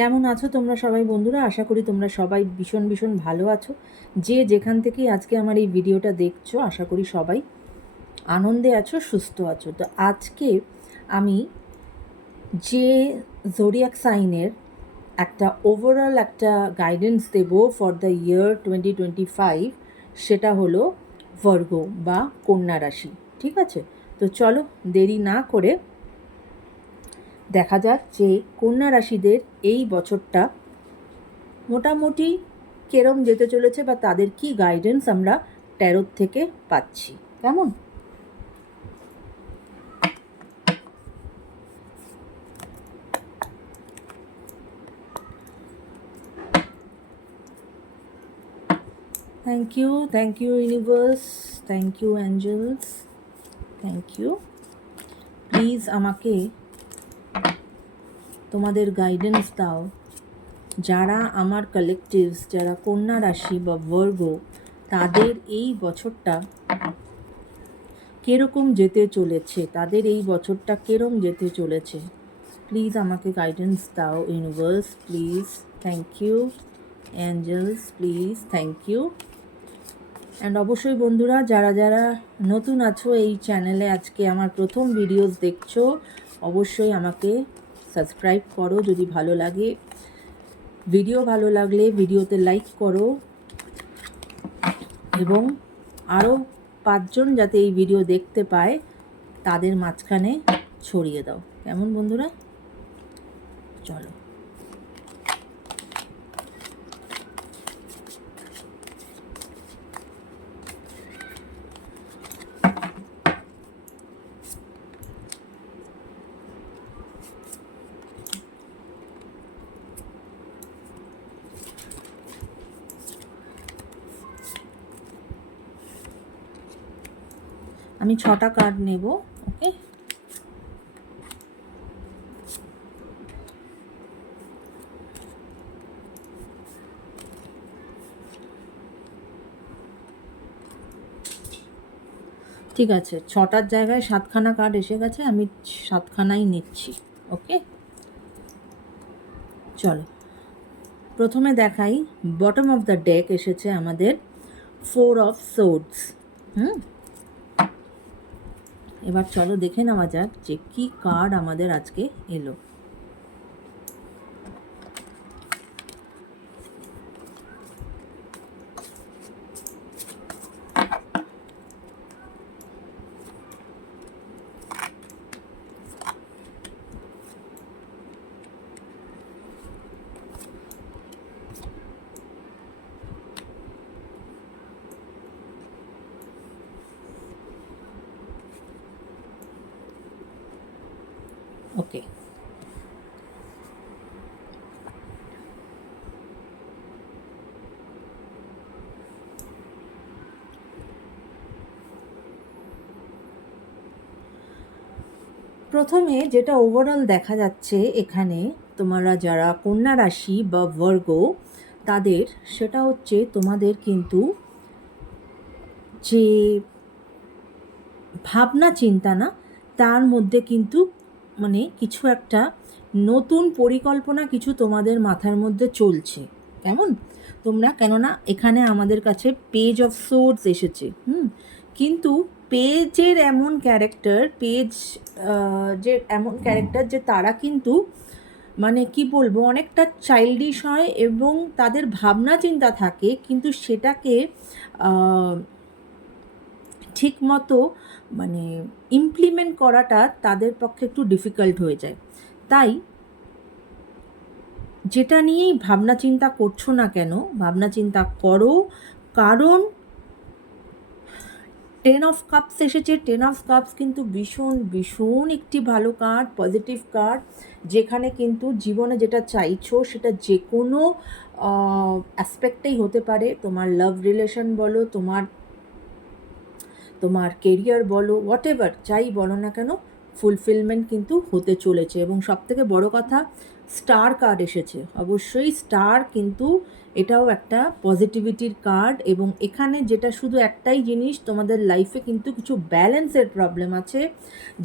কেমন আছো তোমরা সবাই বন্ধুরা? আশা করি তোমরা সবাই ভীষণ ভীষণ ভালো আছো। যে যেখান থেকেই আজকে আমার এই ভিডিওটা দেখছ, আশা করি সবাই আনন্দে আছো, সুস্থ আছো। তো আজকে আমি যে জোরিয়াক সাইনের একটা ওভারঅল একটা guidance Dev for the year twenty twenty five সেটা হলো ভর্গ বা কন্যা রাশি, ঠিক আছে? তো চলো দেরি না করে দেখা যাক যে কন্যা রাশিদের এই বছরটা মোটামুটি কেরম যেতে চলেছে বা তাদের কি গাইডেন্স আমরা ট্যারোর থেকে পাচ্ছি। কেমন? Thank you thank you universe thank you angels thank you please আমাকে তোমাদের গাইডেন্স দাও। যারা আমার কালেকটিভস যারা কন্যা রাশি বা বর্গ, তাদের এই বছরটা কীরকম যেতে চলেছে? তাদের এই বছরটা কেরম যেতে চলেছে? প্লিজ আমাকে গাইডেন্স দাও universe please thank you angels please thank you and অবশ্যই বন্ধুরা, যারা যারা নতুন আছো এই চ্যানেলে আজকে আমার প্রথম ভিডিওস দেখছ, অবশ্যই আমাকে সাবস্ক্রাইব করো যদি ভালো লাগে। ভিডিও ভালো লাগলে ভিডিওতে লাইক করো। এবং আরও পাঁচজন যাতে এই ভিডিও দেখতে পায়, তাদের মাঝখানে ছড়িয়ে দাও। কেমন বন্ধুরা? চলো। আমি ছটা কার্ড নেব ওকে ঠিক আছে, ছটার জায়গায় সাতখানা কার্ড এসে গেছে, আমি সাতখানাই নিচ্ছি ওকে চলো, প্রথমে দেখাই বটম অফ দ্য ডেক এসেছে আমাদের ফোর অফ সোডস হুম? এবার চলো দেখে নেওয়া যাক যে কি কার্ড আমাদের আজকে এলো। ওকে। প্রথমে যেটা ওভারঅল দেখা যাচ্ছে এখানে, তোমরা যারা কন্যা রাশি বা বর্গ, তাদের সেটা হচ্ছে তোমাদের কিন্তু যে ভাবনা চিন্তা না, তার মধ্যে কিন্তু মানে কিছু একটা নতুন পরিকল্পনা কিছু তোমাদের মাথার মধ্যে চলছে। কেমন? তোমরা, কেননা এখানে আমাদের কাছে পেজ অফ সোর্স এসেছে, হুম? কিন্তু পেজের এমন ক্যারেক্টার পেজ যে এমন ক্যারেক্টার যে তারা কিন্তু মানে কি বলব, অনেকটা চাইল্ডিশ হয় এবং তাদের ভাবনা চিন্তা থাকে, কিন্তু সেটাকে ঠিক মতো মানে ইমপ্লিমেন্ট করাটা তাদের পক্ষে একটু ডিফিকাল্ট হয়ে যায়। তাই যেটা নিয়েই ভাবনা চিন্তা করছ না কেন, ভাবনা চিন্তা করো। কারণ টেন অফ কাপস এসেছে টেন অফ কাপস কিন্তু ভীষণ ভীষণ একটি ভালো কার্ড পজিটিভ কার্ড যেখানে কিন্তু জীবনে যেটা চাইছো সেটা যে কোনো অ্যাসপেক্টেই হতে পারে। তোমার লাভ রিলেশন বলো, তোমার তোমার কেরিয়ার বলো হোয়াট এভার যাই বলো না কেন ফুলফিলমেন্ট কিন্তু হতে চলেছে। এবং সব থেকে বড় কথা স্টার কার্ড এসেছে। অবশ্যই স্টার কিন্তু এটাও একটা পজিটিভিটির কার্ড এবং এখানে যেটা শুধু একটাই জিনিস, তোমাদের লাইফে কিন্তু কিছু ব্যালেন্সের প্রবলেম আছে,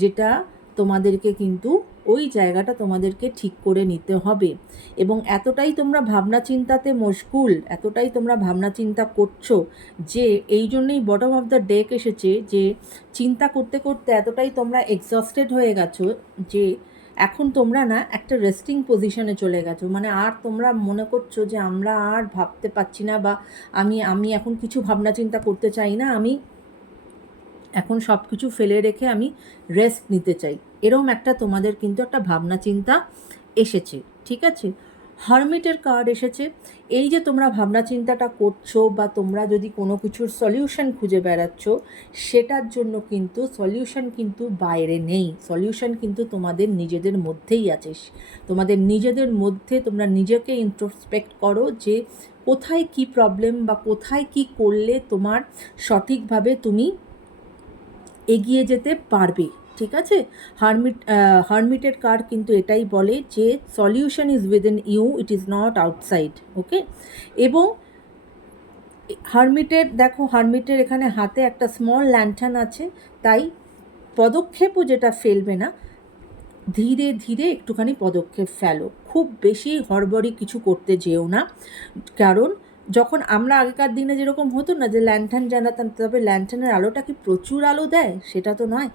যেটা তোমাদেরকে কিন্তু ওই জায়গাটা তোমাদেরকে ঠিক করে নিতে হবে। এবং এতটাই তোমরা ভাবনা চিন্তাতে মশগুল, এতটাই তোমরা ভাবনা চিন্তা করছ যে এই জন্যই বটম অফ দ্য ডেক এসেছে যে চিন্তা করতে করতে এতটাই তোমরা এক্সস্টেড হয়ে গেছো যে এখন তোমরা না একটা রেস্টিং পজিশনে চলে গেছো। মানে আর তোমরা মনে করছ যে আমরা আর ভাবতে পারছি না বা আমি আমি এখন কিছু ভাবনা চিন্তা করতে চাই না, আমি এখন সব কিছু ফেলে রেখে আমি রেস্ট নিতে চাই। এরম একটা তোমাদের কিন্তু একটা ভাবনা চিন্তা এসেছে, ঠিক আছে? হারমিটের কার্ড এসেছে। এই যে তোমরা ভাবনা চিন্তাটা করছ বা তোমরা যদি কোনো কিছুর সলিউশন খুঁজে বেড়াচ্ছ, সেটার জন্য কিন্তু সলিউশন কিন্তু বাইরে নেই। সলিউশন কিন্তু তোমাদের নিজেদের মধ্যেই আছে। তোমাদের নিজেদের মধ্যে তোমরা নিজেকে ইন্ট্রোস্পেক্ট করো যে কোথায় কি প্রবলেম বা কোথায় কি করলে তোমার সঠিকভাবে তুমি এগিয়ে যেতে পারবে, ঠিক আছে? হারমিট হারমিটের কার্ড কিন্তু এটাই বলে যে solution is within you, it is not outside, okay? এবং হারমিটের, দেখো হারমিটের এখানে হাতে একটা স্মল ল্যান্টার্ন আছে, তাই পদক্ষেপও যেটা ফেলবে না, ধীরে ধীরে একটুখানি পদক্ষেপ ফেলো। খুব বেশি হড়বড়ি কিছু করতে যেও না, কারণ যখন আমরা আগেকার দিনে যেরকম হতো না যে ল্যান্টার্ন জানাতাম তবে ল্যান্টার্নের আলোটা কি প্রচুর আলো দেয়? সেটা তো নয়।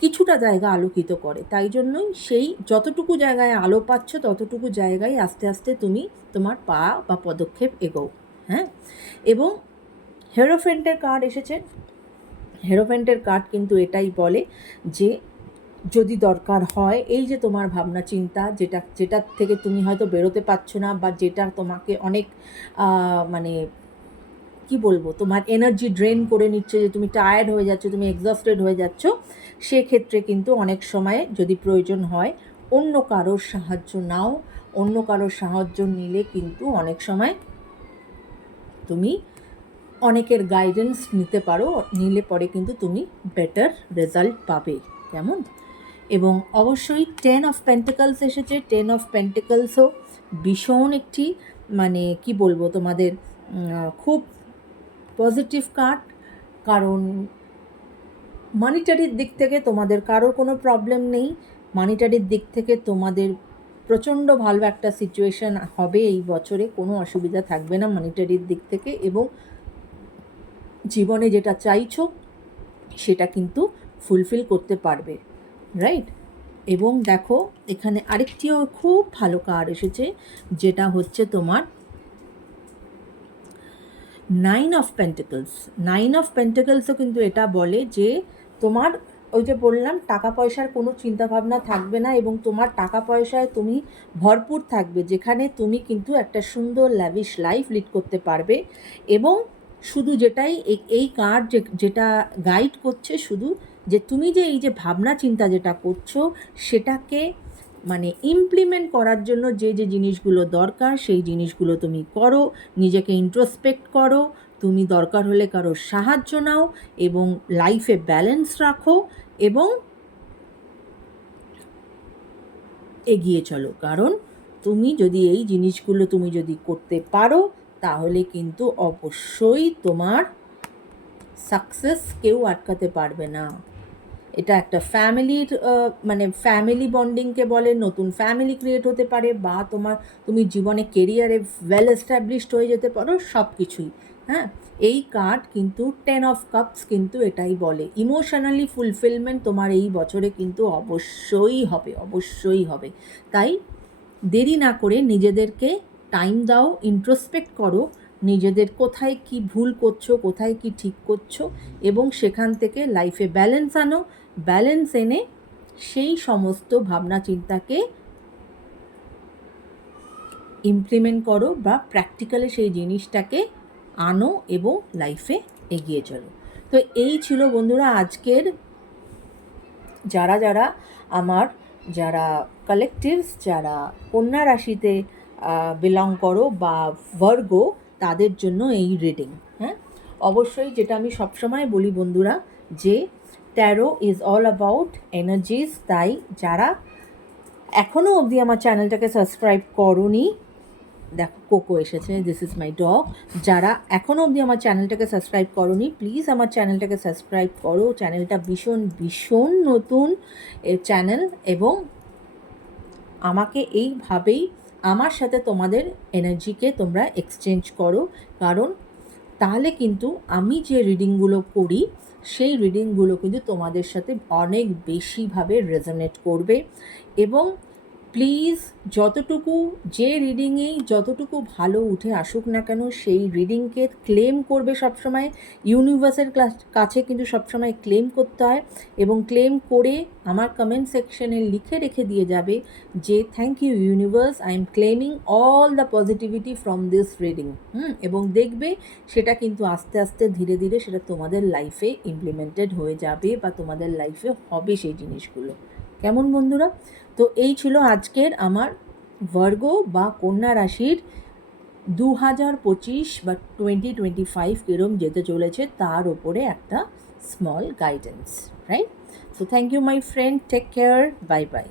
কিছুটা জায়গা আলোকিত করে। তাই জন্যই সেই যতটুকু জায়গায় আলো পাচ্ছ, ততটুকু জায়গায় আস্তে আস্তে তুমি তোমার পা বা পদক্ষেপ এগোও। হ্যাঁ? এবং হেরোফেন্টের কার্ড এসেছে। হেরোফেন্টের কার্ড কিন্তু এটাই বলে যে যদি দরকার হয়, এই যে তোমার ভাবনা, চিন্তা, যেটা যেটার থেকে তুমি হয়তো বেরোতে পারছ না বা যেটা তোমাকে অনেক মানে কি বলব, তোমার এনার্জি ড্রেন করে নিচ্ছে যে তুমি টায়ার্ড হয়ে যাচ্ছ, তুমি এক্সস্টেড হয়ে যাচ্ছ, সেক্ষেত্রে কিন্তু অনেক সময় যদি প্রয়োজন হয়, অন্য কারোর সাহায্য নাও, অন্য কারোর সাহায্য নিলে কিন্তু অনেক সময় তুমি অনেকের গাইডেন্স নিতে পারো, নিলে পরে কিন্তু তুমি বেটার রেজাল্ট পাবে। কেমন? এবং অবশ্যই টেন অফ পেন্টিকলস এসেছে। টেন অফ পেন্টিকলসও ভীষণ একটি মানে কি বলব তোমাদের খুব পজিটিভ কার্ড কারণ মানিটারির দিক থেকে তোমাদের কারোর কোনো প্রবলেম নেই। মানিটারির দিক থেকে তোমাদের প্রচণ্ড ভালো একটা সিচুয়েশান হবে এই বছরে, কোনো অসুবিধা থাকবে না মানিটারির দিক থেকে এবং জীবনে যেটা চাইছো সেটা কিন্তু ফুলফিল করতে পারবে। রাইট এবং দেখো, এখানে আরেকটিও খুব ভালো কার্ড এসেছে, যেটা হচ্ছে তোমার nine of pentacles nine of পেন্টেকলসও কিন্তু এটা বলে যে তোমার ওই যে বললাম, টাকা পয়সার কোনো চিন্তাভাবনা থাকবে না এবং তোমার টাকা পয়সায় তুমি ভরপুর থাকবে, যেখানে তুমি কিন্তু একটা সুন্দর ল্যাভিশ লাইফ লিড করতে পারবে এবং শুধু যেটাই, এই কার্ড যেটা গাইড করছে শুধু যে তুমি যে এই যে ভাবনা চিন্তা যেটা করছ, সেটাকে মানে ইমপ্লিমেন্ট করার জন্য যে যে জিনিসগুলো দরকার, সেই জিনিসগুলো তুমি করো, নিজেকে ইন্ট্রোস্পেক্ট করো, তুমি দরকার হলে কারোর সাহায্য নাও এবং লাইফে ব্যালেন্স রাখো এবং এগিয়ে চলো। কারণ তুমি যদি এই জিনিসগুলো তুমি যদি করতে পারো, তাহলে কিন্তু অবশ্যই তোমার সাকসেস কেউ আটকাতে পারবে না। এটা একটা ফ্যামিলির মানে ফ্যামিলি বন্ডিংকে বলে, নতুন ফ্যামিলি ক্রিয়েট হতে পারে বা তোমার, তুমি জীবনে কেরিয়ারে ওয়েল এস্টাবলিশড হয়ে যেতে পারো সব কিছুই হ্যাঁ? এই কার্ড কিন্তু টেন অফ কাপস কিন্তু এটাই বলে। ইমোশনালি ফুলফিলমেন্ট তোমার এই বছরে কিন্তু অবশ্যই হবে অবশ্যই হবে। তাই দেরি না করে নিজেদেরকে টাইম দাও ইন্ট্রোস্পেক্ট করো, নিজেদের কোথায় কি ভুল করছ, কোথায় কি ঠিক করছ, এবং সেখান থেকে লাইফে ব্যালেন্স আনো ব্যালেন্স এনে সেই সমস্ত ভাবনা চিন্তাকে ইমপ্লিমেন্ট করো বা প্র্যাকটিক্যালে সেই জিনিসটাকে আনো এবং লাইফে এগিয়ে চলো। তো এই ছিল বন্ধুরা আজকের যারা যারা আমার, যারা কালেকটিভস যারা কন্যা রাশিতে বিলং করো বা ভার্গ তাদের জন্য এই রিডিং হ্যাঁ? অবশ্যই যেটা আমি সবসময় বলি বন্ধুরা যে tarot is all about energies তাই যারা এখনও অবধি আমার চ্যানেলটাকে সাবস্ক্রাইব করনি, দেখো কোকো এসেছে দিস ইজ মাই ডগ যারা এখনও অবধি আমার চ্যানেলটাকে সাবস্ক্রাইব করনি প্লিজ আমার চ্যানেলটাকে সাবস্ক্রাইব করো। চ্যানেলটা ভীষণ ভীষণ নতুন চ্যানেল এবং আমাকে এইভাবেই আমার সাথে তোমাদের এনার্জিকে তোমরা এক্সচেঞ্জ করো। কারণ তাহলে কিন্তু আমি যে রিডিংগুলো করি সেই রিডিংগুলো কিন্তু তোমাদের সাথে অনেক বেশিভাবে রেজনেট করবে এবং প্লিজ যতটুকু যে রিডিংয়েই যতটুকু ভালো উঠে আসুক না কেন, সেই রিডিংকে ক্লেম করবে সবসময়। ইউনিভার্সের ক্লাস, কাছে কিন্তু সবসময় ক্লেম করতে হয় এবং ক্লেম করে আমার কমেন্ট সেকশনে লিখে রেখে দিয়ে যাবে যে thank you universe I am claiming all the positivity from this reading hmm, এবং দেখবে সেটা কিন্তু আস্তে আস্তে, ধীরে ধীরে সেটা তোমাদের লাইফে ইমপ্লিমেন্টেড হয়ে যাবে বা তোমাদের লাইফে হবে সেই জিনিসগুলো। কেমন বন্ধুরা? তো এই ছিল আজকের আমার ভার্গ বা কন্যা রাশির দু হাজার পঁচিশ বা টোয়েন্টি টোয়েন্টি ফাইভ কীরম যেতে চলেছে তার ওপরে একটা small guidance right so thank you my friend take care bye bye